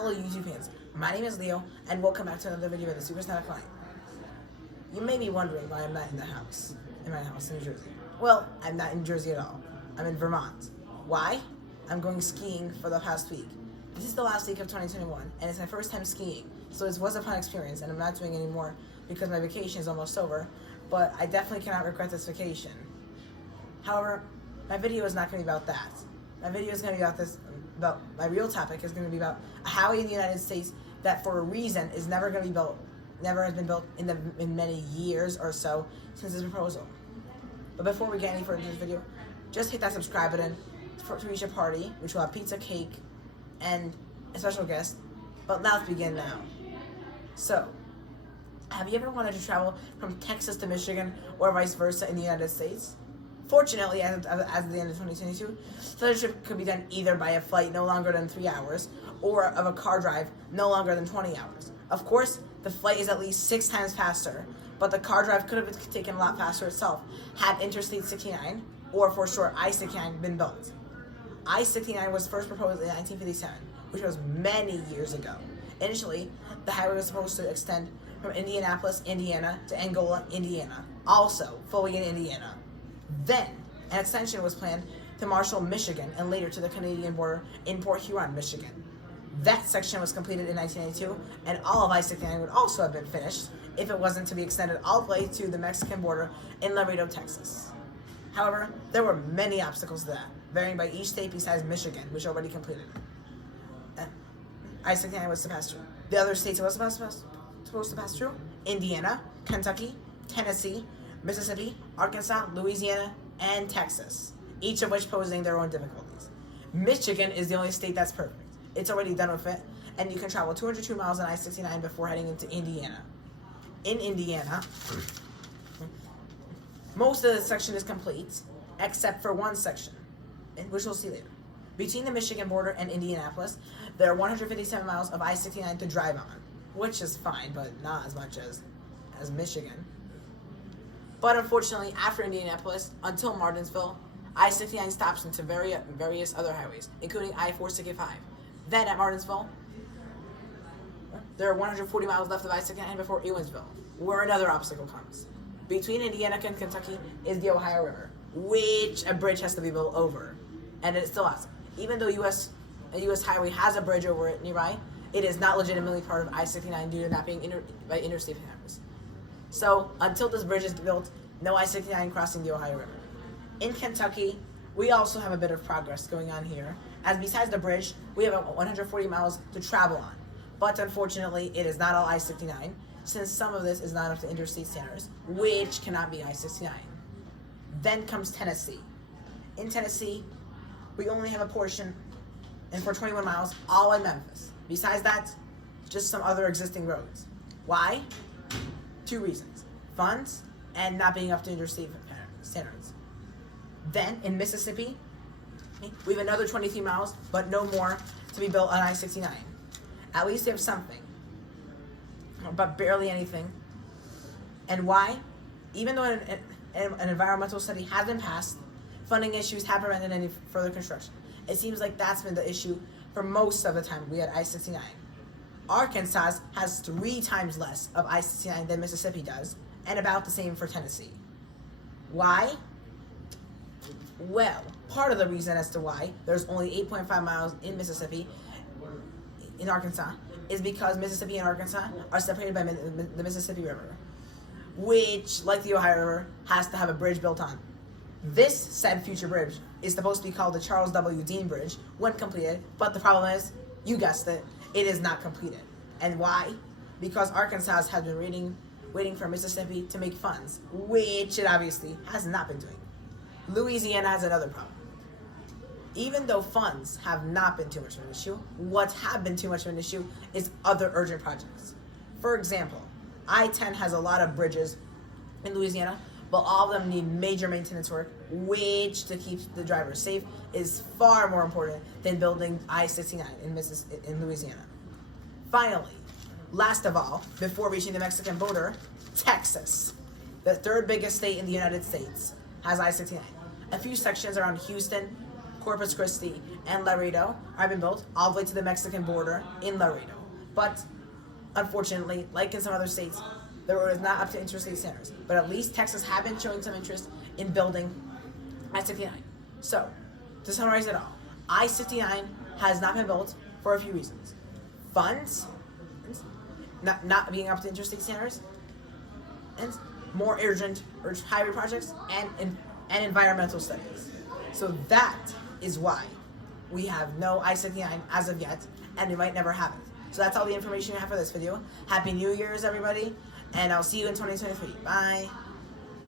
Hello YouTube fans, my name is Leo, and welcome back to another video of the Supersonic Lion. You may be wondering why I'm not in my house in New Jersey. Well, I'm not in Jersey at all. I'm in Vermont. Why? I'm going skiing for the past week. This is the last week of 2021, and it's my first time skiing, so it was a fun experience, and I'm not doing it anymore because my vacation is almost over, but I definitely cannot regret this vacation. However, my video is not going to be about that. My video is going to be about my real topic is going to be about a highway in the United States that for a reason is never going to be built, never has been built in many years or so since this proposal. But before we get any further into this video, just hit that subscribe button to reach a party, which will have pizza, cake, and a special guest. But let's begin now. So, have you ever wanted to travel from Texas to Michigan or vice versa in the United States? Fortunately, as of the end of 2022, such a trip could be done either by a flight no longer than 3 hours or of a car drive no longer than 20 hours. Of course, the flight is at least 6 times faster, but the car drive could have taken a lot faster itself had Interstate 69, or for short I-69, been built. I-69 was first proposed in 1957, which was many years ago. Initially, the highway was supposed to extend from Indianapolis, Indiana to Angola, Indiana, also fully in Indiana. Then, an extension was planned to Marshall, Michigan, and later to the Canadian border in Port Huron, Michigan. That section was completed in 1992, and all of I-69 would also have been finished if it wasn't to be extended all the way to the Mexican border in Laredo, Texas. However, there were many obstacles to that, varying by each state besides Michigan, which already completed. I-69 was to pass through. The other states it was supposed to pass through: Indiana, Kentucky, Tennessee, Mississippi, Arkansas, Louisiana, and Texas, each of which posing their own difficulties. Michigan is the only state that's perfect. It's already done with it, and you can travel 202 miles on I-69 before heading into Indiana. In Indiana, most of the section is complete, except for one section, which we'll see later. Between the Michigan border and Indianapolis, there are 157 miles of I-69 to drive on, which is fine, but not as much as Michigan. But unfortunately, after Indianapolis, until Martinsville, I-69 stops into various other highways, including I-465. Then at Martinsville, there are 140 miles left of I-69 before Evansville, where another obstacle comes. Between Indiana and Kentucky is the Ohio River, which a bridge has to be built over, and it still has. Even though a U.S. highway has a bridge over it nearby, it is not legitimately part of I-69 due to not being by interstate highways. So, until this bridge is built, no I-69 crossing the Ohio River. In Kentucky, we also have a bit of progress going on here, as besides the bridge, we have 140 miles to travel on. But unfortunately, it is not all I-69, since some of this is not up to interstate standards, which cannot be I-69. Then comes Tennessee. In Tennessee, we only have a portion, and for 21 miles, all in Memphis. Besides that, just some other existing roads. Why? 2 reasons: funds and not being up to interstate standards. Then, in Mississippi, we have another 23 miles, but no more to be built on I-69. At least we have something, but barely anything. And why? Even though an environmental study has been passed, funding issues have prevented any further construction. It seems like that's been the issue for most of the time we had I-69. Arkansas has 3 times less of I-69 than Mississippi does, and about the same for Tennessee. Why? Well, part of the reason as to why there's only 8.5 miles in Mississippi, in Arkansas, is because Mississippi and Arkansas are separated by the Mississippi River, which, like the Ohio River, has to have a bridge built on. This said future bridge is supposed to be called the Charles W. Dean Bridge when completed, but the problem is, you guessed it, it is not completed. And why? Because Arkansas has been waiting for Mississippi to make funds, which it obviously has not been doing. Louisiana has another problem. Even though funds have not been too much of an issue, what have been too much of an issue is other urgent projects. For example, I-10 has a lot of bridges in Louisiana, but all of them need major maintenance work, which, to keep the drivers safe, is far more important than building I-69 in Louisiana. Finally, last of all, before reaching the Mexican border, Texas, the 3rd biggest state in the United States, has I-69. A few sections around Houston, Corpus Christi, and Laredo have been built all the way to the Mexican border in Laredo. But unfortunately, like in some other states, the road is not up to interstate standards. But at least Texas have been showing some interest in building I-69. So, to summarize it all, I-69 has not been built for a few reasons. Funds, not being up to interstate standards, and more urgent highway projects, and environmental studies. So that is why we have no I-69 as of yet, and we might never have it. So that's all the information I have for this video. Happy New Year's, everybody, and I'll see you in 2023. Bye.